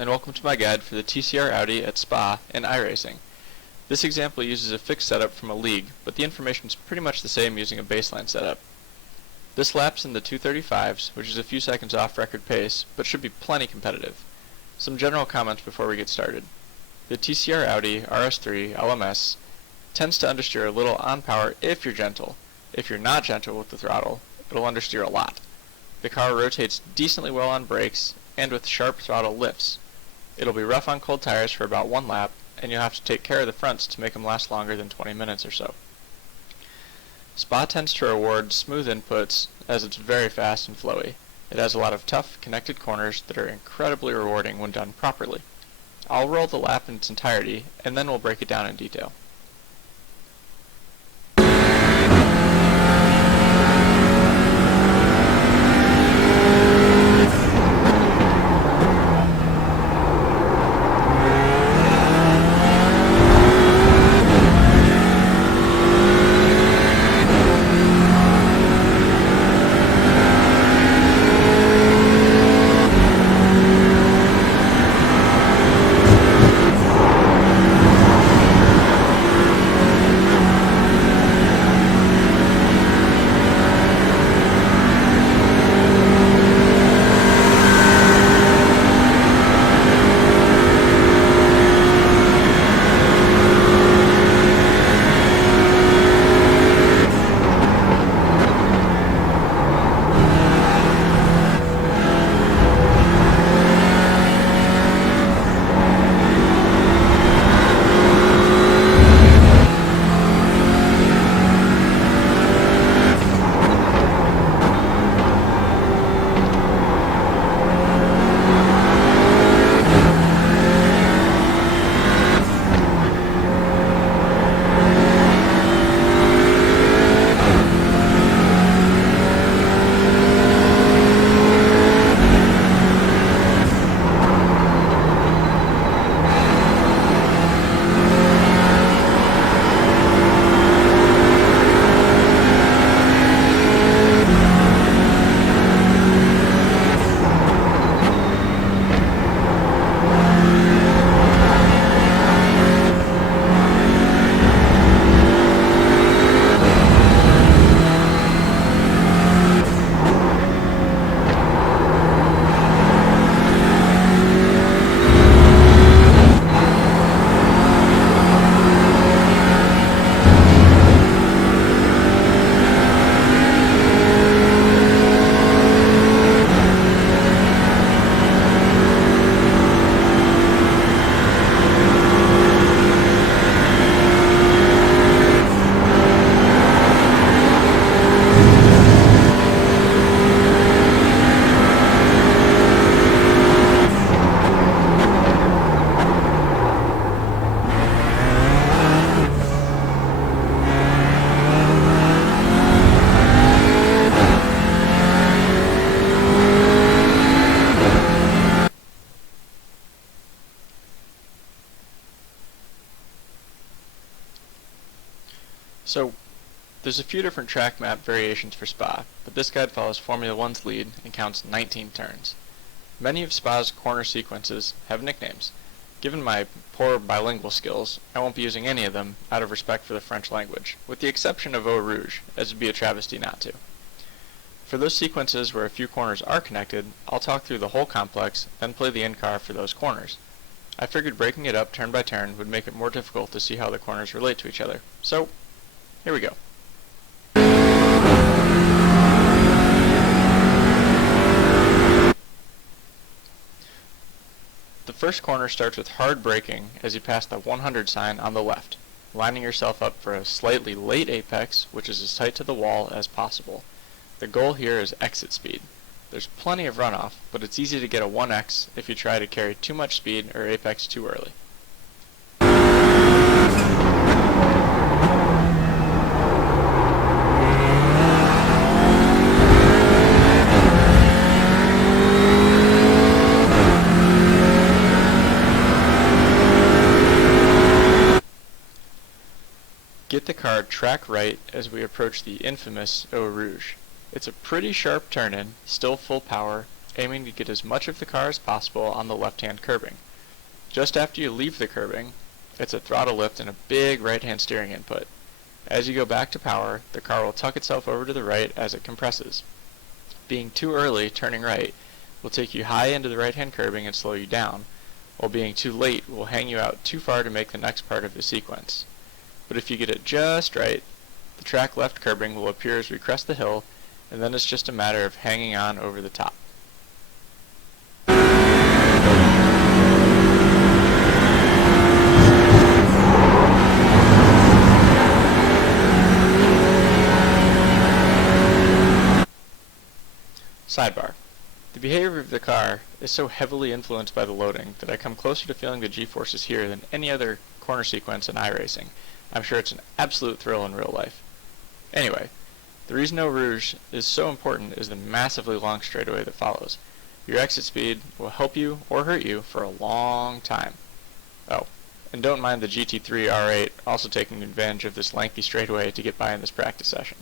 and welcome to my guide for the TCR Audi at Spa and iRacing. This example uses a fixed setup from a league, but the information is pretty much the same using a baseline setup. This lap's in the 235s, which is a few seconds off record pace, but should be plenty competitive. Some general comments before we get started. The TCR Audi RS3 LMS tends to understeer a little on power if you're gentle. If you're not gentle with the throttle, it'll understeer a lot. The car rotates decently well on brakes, and with sharp throttle lifts. It'll be rough on cold tires for about one lap, and you'll have to take care of the fronts to make them last longer than 20 minutes or so. Spa tends to reward smooth inputs as it's very fast and flowy. It has a lot of tough, connected corners that are incredibly rewarding when done properly. I'll roll the lap in its entirety, and then we'll break it down in detail. So, there's a few different track map variations for Spa, but this guide follows Formula 1's lead and counts 19 turns. Many of Spa's corner sequences have nicknames. Given my poor bilingual skills, I won't be using any of them out of respect for the French language, with the exception of Eau Rouge, as it would be a travesty not to. For those sequences where a few corners are connected, I'll talk through the whole complex, then play the in-car for those corners. I figured breaking it up turn by turn would make it more difficult to see how the corners relate to each other, so here we go. The first corner starts with hard braking as you pass the 100 sign on the left, lining yourself up for a slightly late apex, which is as tight to the wall as possible. The goal here is exit speed. There's plenty of runoff, but it's easy to get a 1x if you try to carry too much speed or apex too early. Get the car track right as we approach the infamous Eau Rouge. It's a pretty sharp turn-in, still full power, aiming to get as much of the car as possible on the left-hand curbing. Just after you leave the curbing, it's a throttle lift and a big right-hand steering input. As you go back to power, the car will tuck itself over to the right as it compresses. Being too early, turning right, will take you high into the right-hand curbing and slow you down, while being too late will hang you out too far to make the next part of the sequence. But if you get it just right, the track left curbing will appear as we crest the hill, and then it's just a matter of hanging on over the top. Sidebar. The behavior of the car is so heavily influenced by the loading that I come closer to feeling the G-forces here than any other corner sequence in iRacing. I'm sure it's an absolute thrill in real life. Anyway, the reason Eau Rouge is so important is the massively long straightaway that follows. Your exit speed will help you or hurt you for a long time. Oh, and don't mind the GT3 R8 also taking advantage of this lengthy straightaway to get by in this practice session.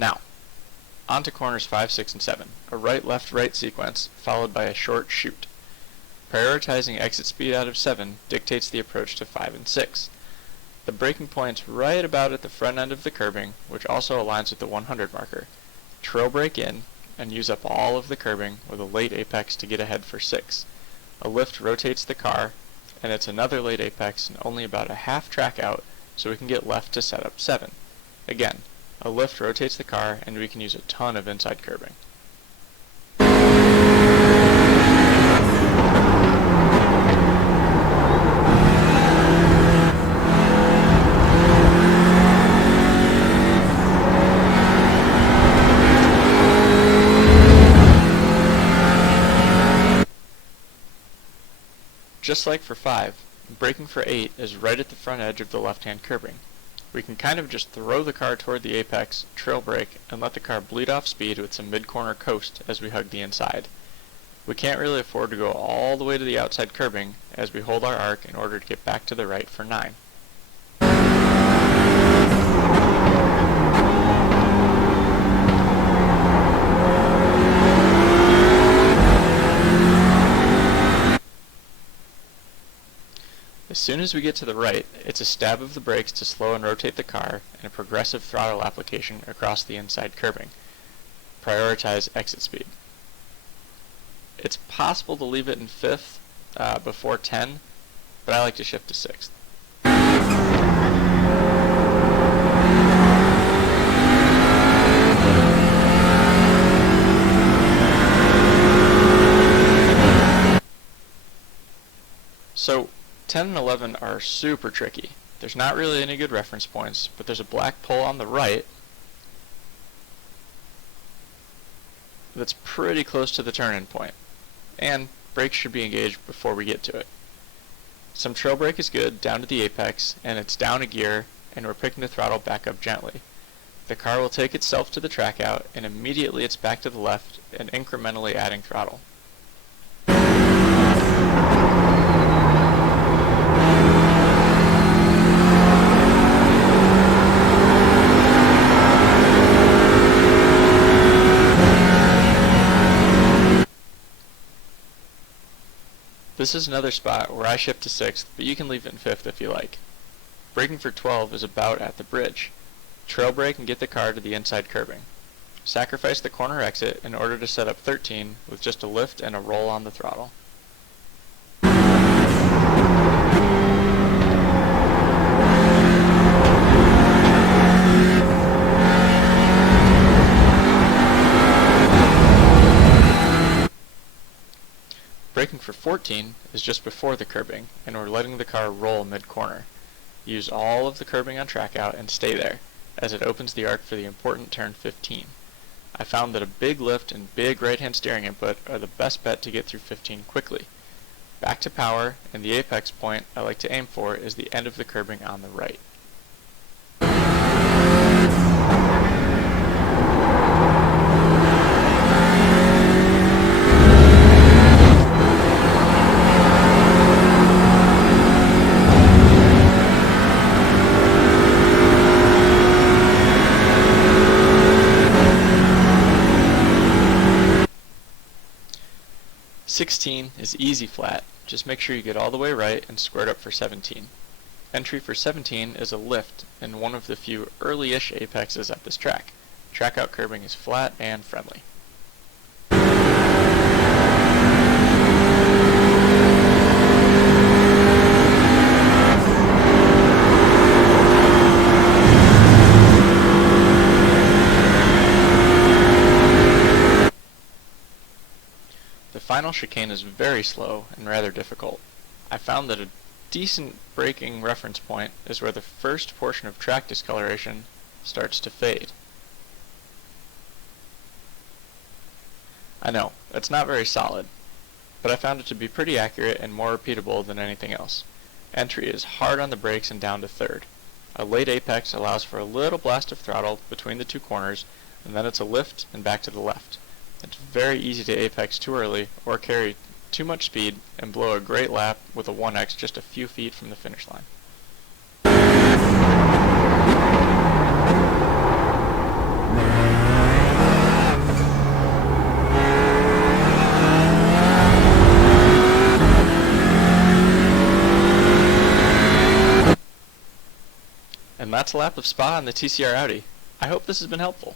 Now, on to corners 5, 6, and 7, a right-left-right sequence followed by a short shoot. Prioritizing exit speed out of 7 dictates the approach to 5 and 6. The braking point's right about at the front end of the curbing, which also aligns with the 100 marker. Trail brake in, and use up all of the curbing with a late apex to get ahead for 6. A lift rotates the car, and it's another late apex and only about a half track out, so we can get left to set up 7. Again, a lift rotates the car, and we can use a ton of inside curbing. Just like for 5, braking for 8 is right at the front edge of the left-hand curbing. We can kind of just throw the car toward the apex, trail brake, and let the car bleed off speed with some mid-corner coast as we hug the inside. We can't really afford to go all the way to the outside curbing as we hold our arc in order to get back to the right for 9. As soon as we get to the right, it's a stab of the brakes to slow and rotate the car, and a progressive throttle application across the inside curbing. Prioritize exit speed. It's possible to leave it in 5th before 10, but I like to shift to 6th. So, 10 and 11 are super tricky. There's not really any good reference points, but there's a black pole on the right that's pretty close to the turn-in point, and brakes should be engaged before we get to it. Some trail brake is good down to the apex, and it's down a gear, and we're picking the throttle back up gently. The car will take itself to the track out, and immediately it's back to the left and incrementally adding throttle. This is another spot where I shift to 6th, but you can leave it in 5th if you like. Braking for 12 is about at the bridge. Trail brake and get the car to the inside curbing. Sacrifice the corner exit in order to set up 13 with just a lift and a roll on the throttle. Braking for 14 is just before the curbing, and we're letting the car roll mid-corner. Use all of the curbing on track out and stay there, as it opens the arc for the important turn 15. I found that a big lift and big right-hand steering input are the best bet to get through 15 quickly. Back to power, and the apex point I like to aim for is the end of the curbing on the right. 16 is easy flat. Just make sure you get all the way right and square it up for 17. Entry for 17 is a lift in one of the few early-ish apexes at this track. Track out curbing is flat and friendly. The final chicane is very slow and rather difficult. I found that a decent braking reference point is where the first portion of track discoloration starts to fade. I know, it's not very solid, but I found it to be pretty accurate and more repeatable than anything else. Entry is hard on the brakes and down to third. A late apex allows for a little blast of throttle between the two corners, and then it's a lift and back to the left. It's very easy to apex too early or carry too much speed and blow a great lap with a 1x just a few feet from the finish line. And that's a lap of Spa on the TCR Audi. I hope this has been helpful.